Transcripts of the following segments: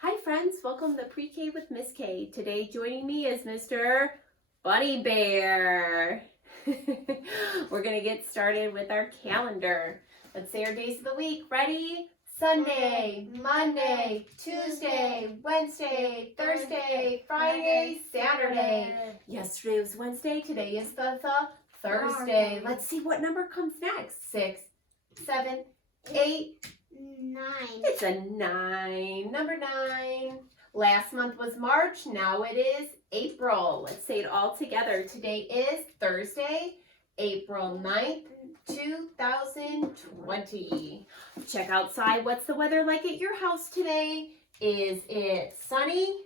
Hi friends, welcome to Pre-K with Miss K. Today joining me is Mr. Bunny Bear. We're going to get started with our calendar. Let's say our days of the week. Ready? Sunday, Monday, Tuesday, Wednesday, Thursday, Friday, Saturday. Yesterday was Wednesday, today is the Thursday. Let's see what number comes next. 6, 7, 8, 9. It's a 9. Number 9. Last month was March. Now it is April. Let's say it all together. Today is Thursday, April 9th, 2020. Check outside. What's the weather like at your house today? Is it sunny,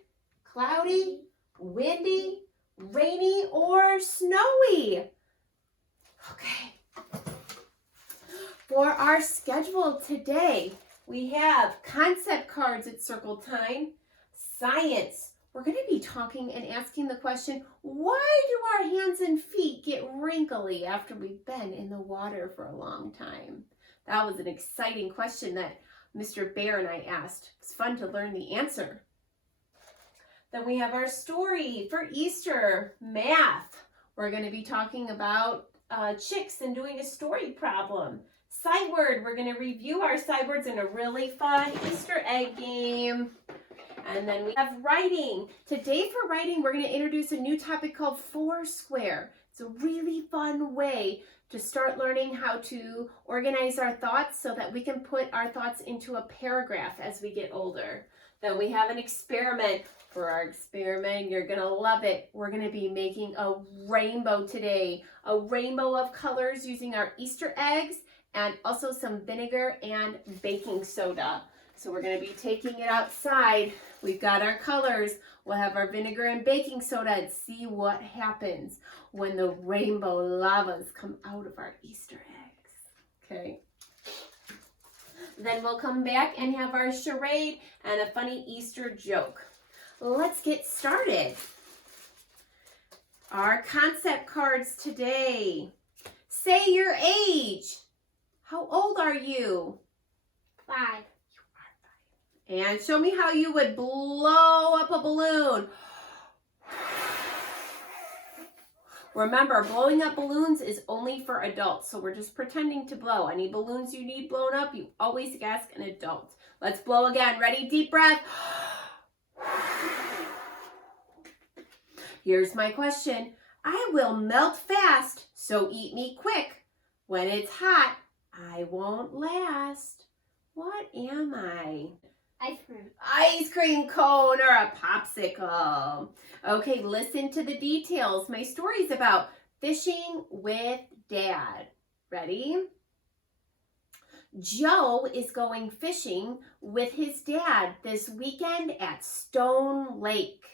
cloudy, windy, rainy, or snowy? Okay. For our schedule today, we have concept cards at circle time, science. We're going to be talking and asking the question, why do our hands and feet get wrinkly after we've been in the water for a long time? That was an exciting question that Mr. Bear and I asked. It's fun to learn the answer. Then we have our story for Easter, math. We're going to be talking about chicks and doing a story problem. Sight word, we're going to review our sight words in a really fun Easter egg game. And then we have writing. Today for writing, we're going to introduce a new topic called Foursquare. It's a really fun way to start learning how to organize our thoughts so that we can put our thoughts into a paragraph as we get older. Then we have an experiment. For our experiment, you're going to love it. We're going to be making a rainbow today. A rainbow of colors using our Easter eggs and also some vinegar and baking soda. So we're going to be taking it outside. We've got our colors. We'll have our vinegar and baking soda and see what happens when the rainbow lavas come out of our Easter eggs. Okay. Then we'll come back and have our charade and a funny Easter joke. Let's get started. Our concept cards today. Say your age. How old are you? 5. And show me how you would blow up a balloon. Remember, blowing up balloons is only for adults, so we're just pretending to blow. Any balloons you need blown up, you always ask an adult. Let's blow again. Ready? Deep breath. Here's my question. I will melt fast, so eat me quick. When it's hot, I won't last. What am I? Ice cream. Ice cream cone or a popsicle. Okay, listen to the details. My story's about fishing with Dad. Ready? Joe is going fishing with his dad this weekend at Stone Lake.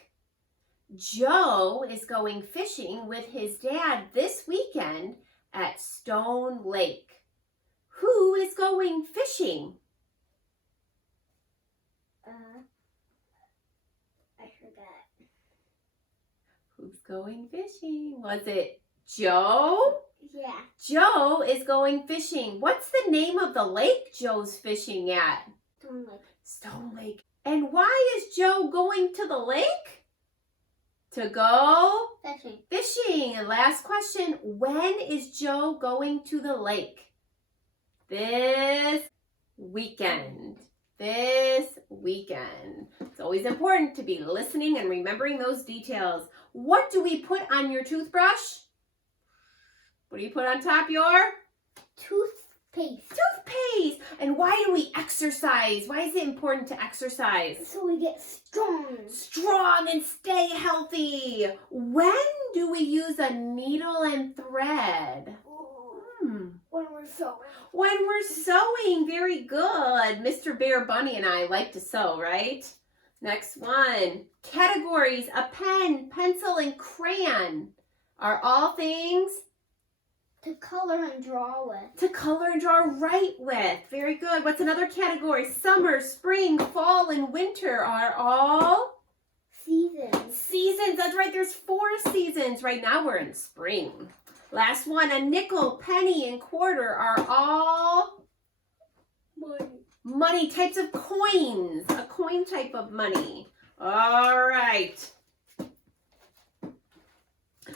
Joe is going fishing with his dad this weekend at Stone Lake. Who is going fishing? I forgot. Who's going fishing? Was it Joe? Yeah. Joe is going fishing. What's the name of the lake Joe's fishing at? Stone Lake. Stone Lake. And why is Joe going to the lake? To go Fishing. fishing. And last question, when is Joe going to the lake? This weekend. This weekend. It's always important to be listening and remembering those details. What do we put on your toothbrush? What do you put on top your? Toothpaste. Toothpaste. And why do we exercise? Why is it important to exercise? So we get strong. Strong and stay healthy. When do we use a needle and thread? When we're sewing. When we're sewing. Very good. Mr. Bear, Bunny, and I like to sew, right? Next one. Categories, a pen, pencil, and crayon are all things To color and draw with. to color and draw right with. Very good. What's another category? Summer, spring, fall, and winter are all Seasons. seasons. That's right. There's 4 seasons. Right now we're in spring. Last one. A nickel, penny, and quarter are all Money. Money, types of coins. A coin type of money. All right.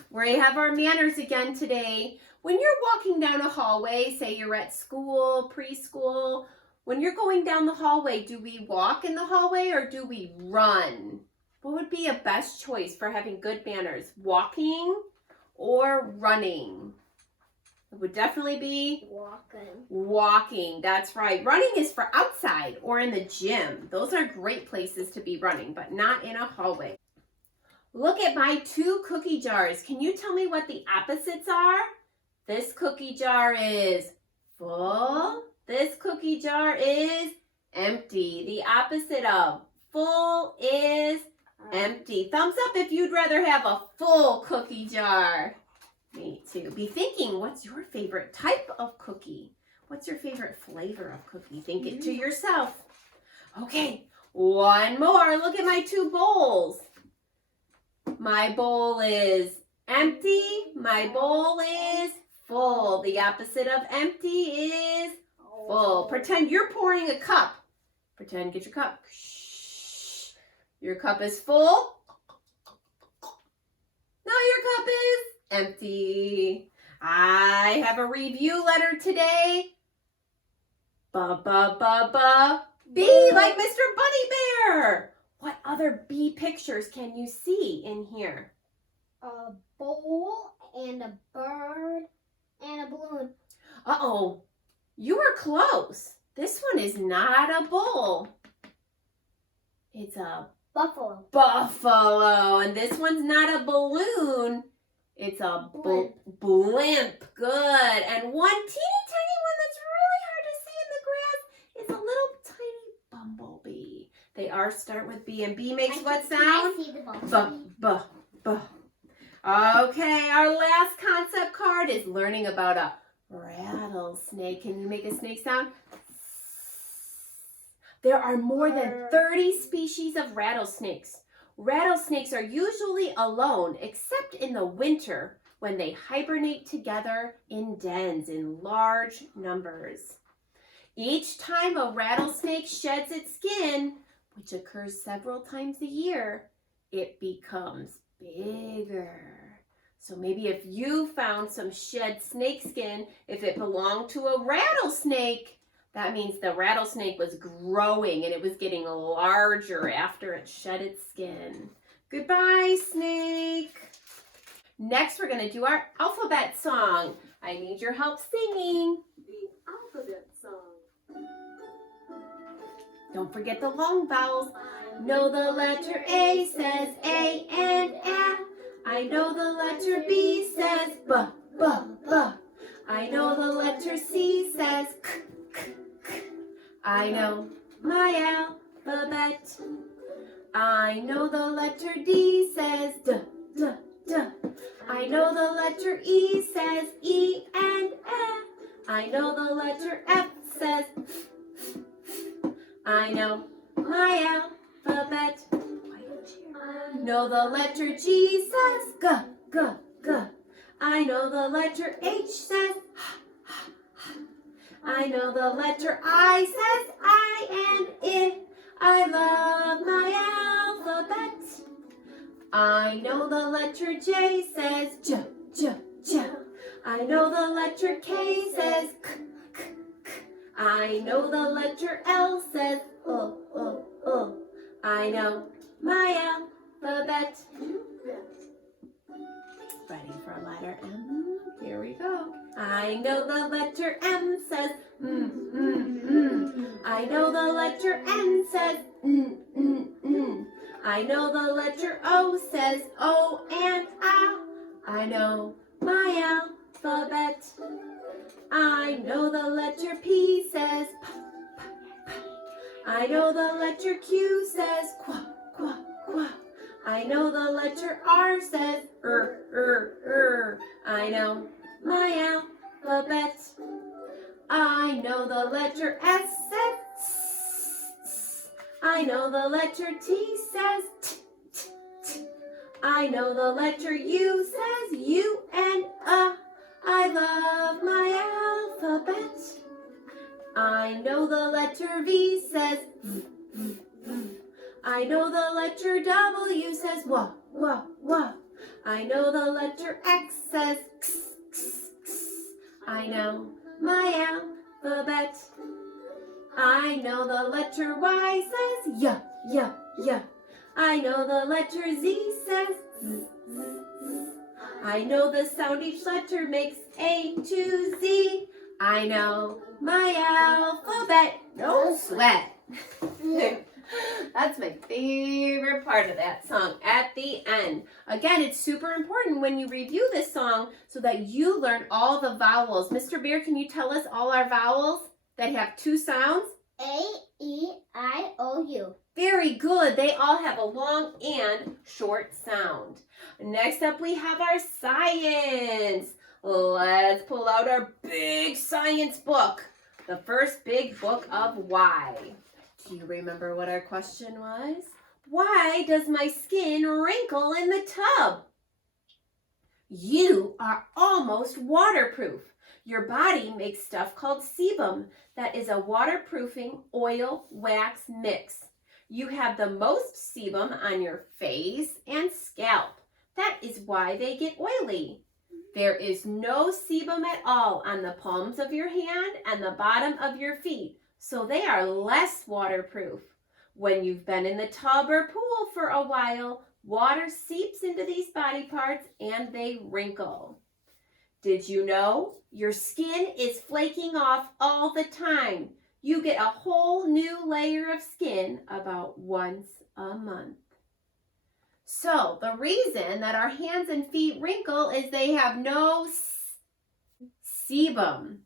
We have our manners again today. When you're walking down a hallway, say you're at school, preschool, when you're going down the hallway, do we walk in the hallway or do we run? What would be a best choice for having good manners? Walking or running? It would definitely be walking. That's right. Running is for outside or in the gym. Those are great places to be running, but not in a hallway. Look at my 2 cookie jars. Can you tell me what the opposites are? This cookie jar is full. This cookie jar is empty. The opposite of full is empty. Thumbs up if you'd rather have a full cookie jar. Me too. Be thinking, what's your favorite type of cookie? What's your favorite flavor of cookie? Think it to yourself. Okay, one more. Look at my 2 bowls. My bowl is empty. My bowl is full. The opposite of empty is full. Pretend you're pouring a cup. Pretend, get your cup. Shh. Your cup is full. Now your cup is empty. I have a review letter today. Ba. B like Mr. Bunny Bear. What other bee pictures can you see in here? A bowl and a bird and a balloon. Uh-oh, you were close. This one is not a bowl. It's a Buffalo. buffalo. And this one's not a balloon. It's a blimp. Good. And one teeny tiny one that's really hard to see in the grass is a little tiny bumblebee. They are start with B, and B makes what sound? I see the bumblebee. B. Okay, our last concept card is learning about a rattlesnake. Can you make a snake sound? There are more than 30 species of rattlesnakes. Rattlesnakes are usually alone, except in the winter when they hibernate together in dens in large numbers. Each time a rattlesnake sheds its skin, which occurs several times a year, it becomes bigger. So maybe if you found some shed snake skin, if it belonged to a rattlesnake, that means the rattlesnake was growing and it was getting larger after it shed its skin. Goodbye, snake. Next, we're going to do our alphabet song. I need your help singing the alphabet song. Don't forget the long vowels. Know the letter A says A and A. I know the letter B says B, B, B. I know the letter C says K, K, K. I know my alphabet. I know the letter D says D, D, D. I know the letter E says E and F. I know the letter F says F, F, F. I know my alphabet. I know the letter G says G, G, G. I know the letter H says H, H, H. I know the letter I says I and I. I love my alphabet. I know the letter J says J, J, J. I know the letter K says K, K, K. I know the letter L says I know my alphabet. Ready for a letter M? Here we go. I know the letter M says I know the letter N says I know the letter O says O and A. I know my alphabet. I know the letter P says P, P, P. I know the letter Q says Qu, Qu, Qu. I know the letter R says I know my alphabet. I know the letter S says S. I know the letter T says T, T, T. I know the letter U says U and I love my alphabet. I know the letter V says v, v, v. I know the letter W says wah, wah, wah. I know the letter X says x, x, x. I know my alphabet. I know the letter Y says yeah, yeah, yeah. I know the letter Z says z, z, z. I know the sound each letter makes A to Z. I know my alphabet. No sweat. That's my favorite part of that song at the end. Again, it's super important when you review this song so that you learn all the vowels. Mr. Bear, can you tell us all our vowels that have two sounds? A, E, I, O, U. Very good. They all have a long and short sound. Next up, we have our science. Let's pull out our big science book. The first big book of why. Do you remember what our question was? Why does my skin wrinkle in the tub? You are almost waterproof. Your body makes stuff called sebum that is a waterproofing oil wax mix. You have the most sebum on your face and scalp. That is why they get oily. There is no sebum at all on the palms of your hand and the bottom of your feet, so they are less waterproof. When you've been in the tub or pool for a while, water seeps into these body parts and they wrinkle. Did you know your skin is flaking off all the time? You get a whole new layer of skin about once a month. So the reason that our hands and feet wrinkle is they have no sebum.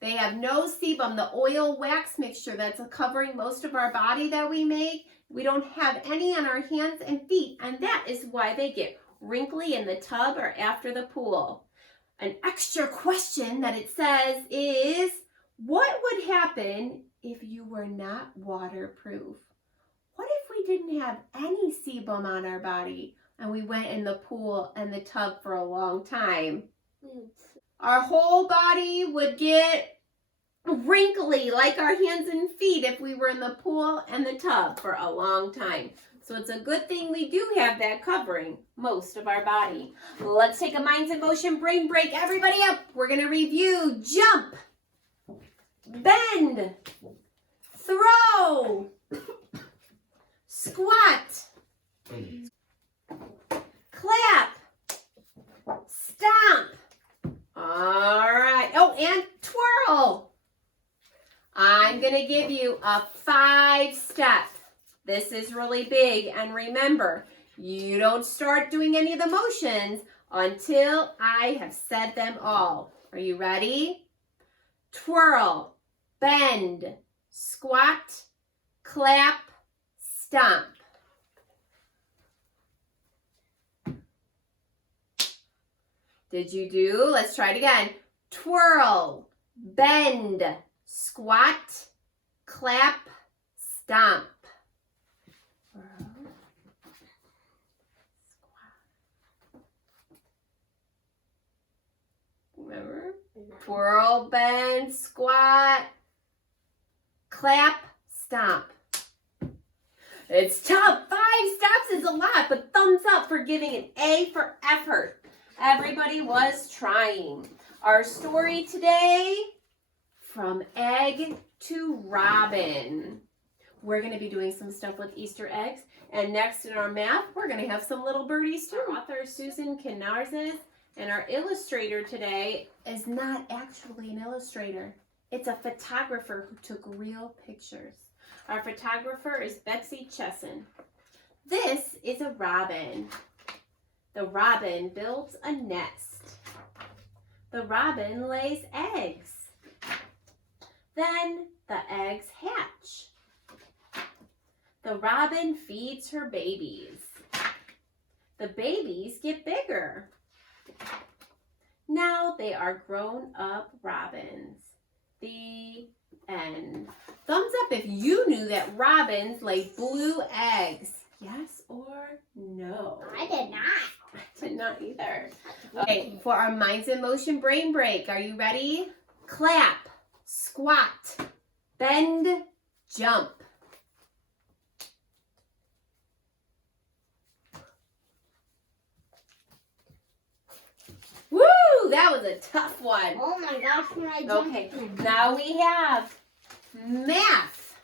They have no sebum, the oil wax mixture that's covering most of our body that we make. We don't have any on our hands and feet, and that is why they get wrinkly in the tub or after the pool. An extra question that it says is, what would happen if you were not waterproof? What if we didn't have any sebum on our body and we went in the pool and the tub for a long time? Our whole body would get wrinkly like our hands and feet if we were in the pool and the tub for a long time. So it's a good thing we do have that covering most of our body. Let's take a minds in motion brain break. Everybody up. We're going to review jump, bend, throw, squat, clap, stomp. All right. Oh, and twirl. I'm going to give you a 5-step. This is really big. And remember, you don't start doing any of the motions until I have said them all. Are you ready? Twirl, bend, squat, clap, stomp. Did you do? Let's try it again. Twirl, bend, squat, clap, stomp. Remember? Twirl, bend, squat, clap, stomp. It's tough. 5 steps is a lot, but thumbs up for giving an A for effort. Everybody was trying. Our story today, from egg to robin. We're going to be doing some stuff with Easter eggs. And next in our math, we're going to have some little birdies too. Our author, Susan Kinarzis, and our illustrator today is not actually an illustrator. It's a photographer who took real pictures. Our photographer is Betsy Chesson. This is a robin. The robin builds a nest. The robin lays eggs. Then the eggs hatch. The robin feeds her babies. The babies get bigger. Now they are grown-up robins. The end. Thumbs up if you knew that robins lay blue eggs. Yes or no? I did not. I did not either. Okay, for our minds in motion brain break, are you ready? Clap, squat, bend, jump. Woo, that was a tough one. Oh my gosh, when I jumped Okay, in. now we have math.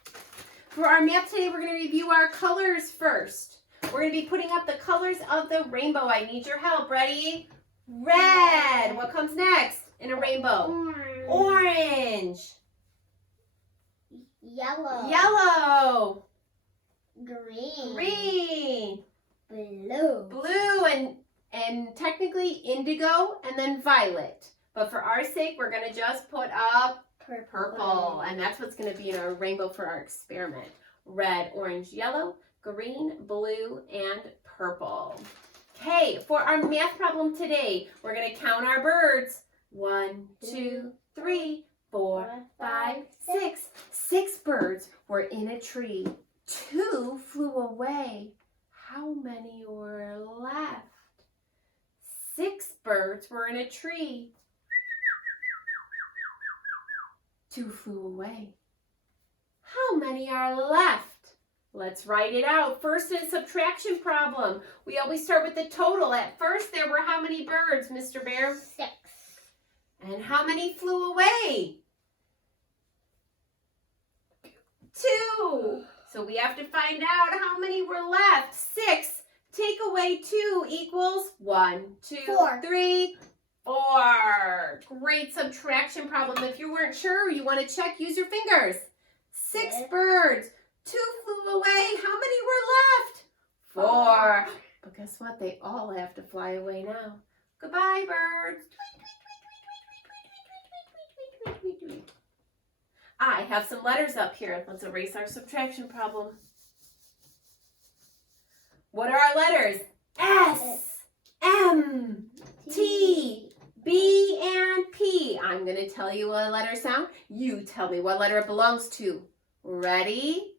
For our math today, we're going to review our colors first. We're going to be putting up the colors of the rainbow. I need your help. Ready? Red. What comes next in a rainbow? Orange. Yellow. Yellow. Green. Green. Blue. Blue and technically indigo and then violet. But for our sake, we're going to just put up purple. And that's what's going to be in our rainbow for our experiment. Red, orange, yellow, green, blue, and purple. Okay, for our math problem today, we're going to count our birds. 1, 2, 3, 4, 5, 6. 6 birds were in a tree. 2 flew away. How many were left? 6 birds were in a tree. 2 flew away. How many are left? Let's write it out. First, a subtraction problem. We always start with the total. At first, there were how many birds, Mr. Bear? 6. And how many flew away? 2. So we have to find out how many were left. 6. Take away 2 equals 1, 2, 4. 3, 4. Great subtraction problem. If you weren't sure, you want to check, use your fingers. 6 birds. 2 flew away. How many were left? 4. But guess what? They all have to fly away now. Goodbye, birds. I have some letters up here. Let's erase our subtraction problem. What are our letters? S, M, T, B, and P. I'm going to tell you what letters sound. You tell me what letter it belongs to. Ready?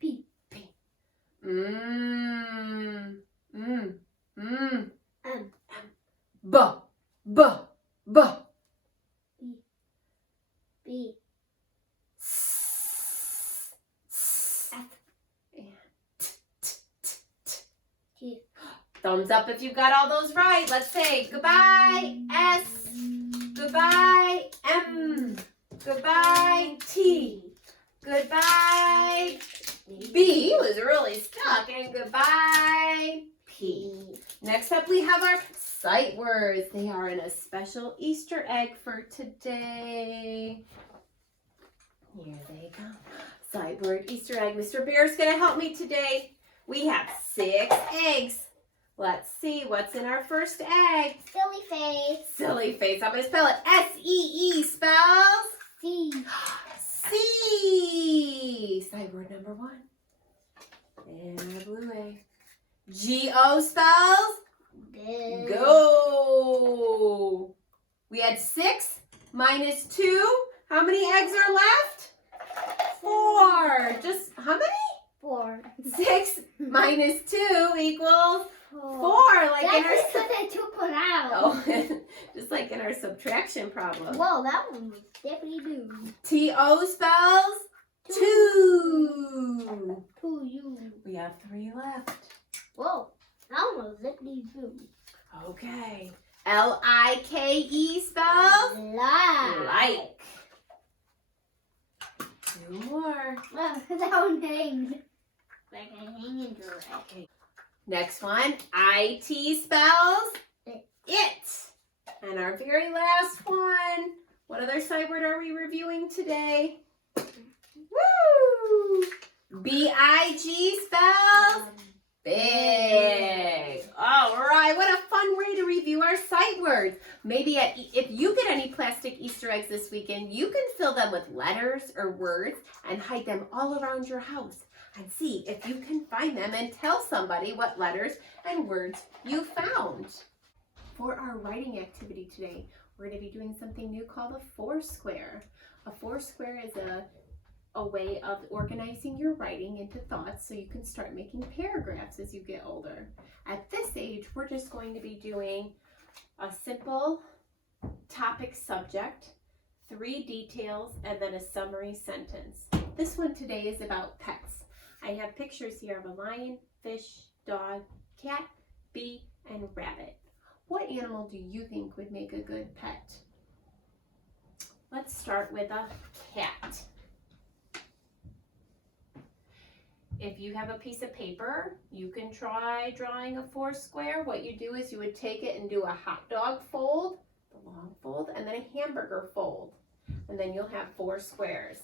P. P. M. B. B. B. B. T. Thumbs up if you got all those right. Let's say goodbye, S. Goodbye, M. Goodbye, T. Goodbye, B was really stuck. And goodbye, P. Next up, we have our sight words. They are in a special Easter egg for today. Here they go. Sight word, Easter egg. Mr. Bear's going to help me today. We have 6 eggs. Let's see what's in our first egg. Silly face. Silly face. I'm going to spell it. S-E-E spells C. C. Sight word number 1. And our blue egg. G-O spells go. We had 6 minus 2. How many eggs are left? 4. Just how many? 4. 6 minus 2 equals 4. Like That's in our just because I took one out. oh, just like in our subtraction problem. Whoa, that one was definitely blue. T-O spells 2. 2U. We have 3 left. Whoa, that one was definitely blue. Okay. L-I-K-E spells like. 2 more. Well, that one hangs. Like a hanging giraffe. Okay. Next one. I-T spells it. And our very last one. What other sight word are we reviewing today? Woo! B-I-G spells big. All right, what a fun way to review our sight words. Maybe if you get any plastic Easter eggs this weekend, you can fill them with letters or words and hide them all around your house and see if you can find them and tell somebody what letters and words you found. For our writing activity today, we're going to be doing something new called a 4-square. A 4-square is a way of organizing your writing into thoughts so you can start making paragraphs as you get older. At this age, we're just going to be doing a simple topic subject 3 details, and then a summary sentence. This one today is about pets. I have pictures here of a lion, fish, dog, cat, bee, and rabbit. What animal do you think would make a good pet? Let's start with a cat. If you have a piece of paper, you can try drawing a 4 square. What you do is you would take it and do a hot dog fold, the long fold, and then a hamburger fold. And then you'll have 4 squares.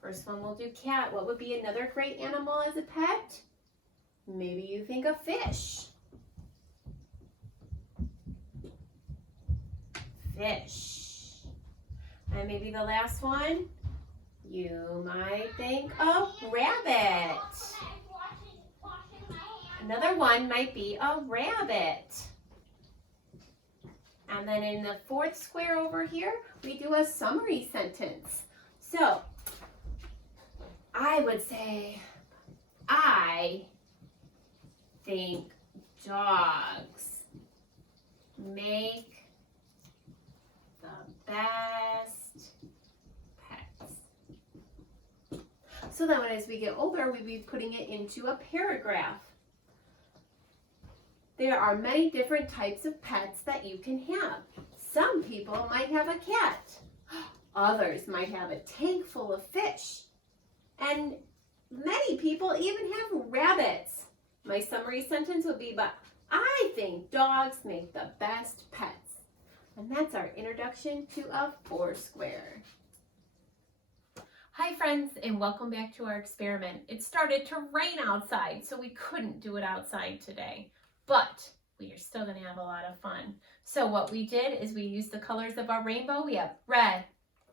First one we'll do cat. What would be another great animal as a pet? Maybe you think a fish. Fish. And maybe the last one, you might think of rabbit. Another one might be a rabbit. And then in the 4th square over here, we do a summary sentence. So, I would say, I think dogs make the best pets. So then as we get older, we'd be putting it into a paragraph. There are many different types of pets that you can have. Some people might have a cat. Others might have a tank full of fish. And many people even have rabbits. My summary sentence would be, but I think dogs make the best pets. And that's our introduction to a 4 square. Hi friends, and welcome back to our experiment. It started to rain outside, so we couldn't do it outside today. But we are still going to have a lot of fun. So what we did is we used the colors of our rainbow. We have red,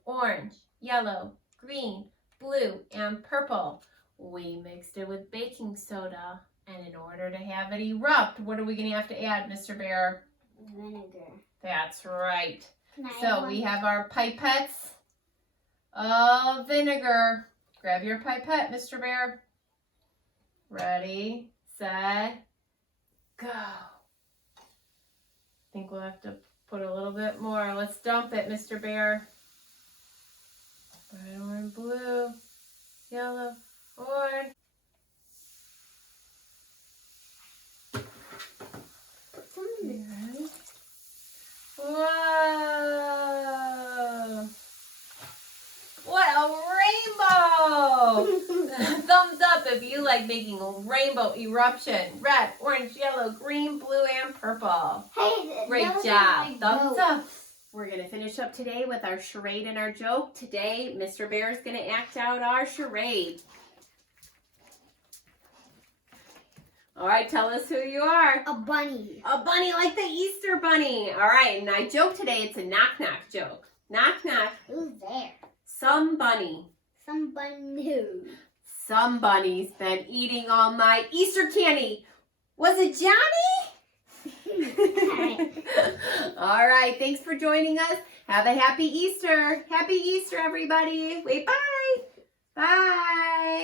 orange, yellow, green, blue, and purple. We mixed it with baking soda. And in order to have it erupt, what are we going to have to add, Mr. Bear? Vinegar. That's right. So So we have our pipettes of vinegar. Grab your pipette, Mr. Bear. Ready, set, go. I think we'll have to put a little bit more. Let's dump it, Mr. Bear. Red, orange, blue, yellow, orange. Whoa! What a rainbow! Thumbs up if you like making a rainbow eruption. Red, orange, yellow, green, blue, and purple. Hey, Great those job. are my Thumbs goats. up. We're going to finish up today with our charade and our joke. Today, Mr. Bear is going to act out our charade. All right, tell us who you are. A bunny. A bunny like the Easter bunny. All right, and I joke today, it's a knock-knock joke. Knock-knock. Who's there? Some bunny. Somebody who? Some bunny's been eating all my Easter candy. Was it Johnny? All right, thanks for joining us. Have a happy Easter. Happy Easter, everybody. Wait, bye. Bye.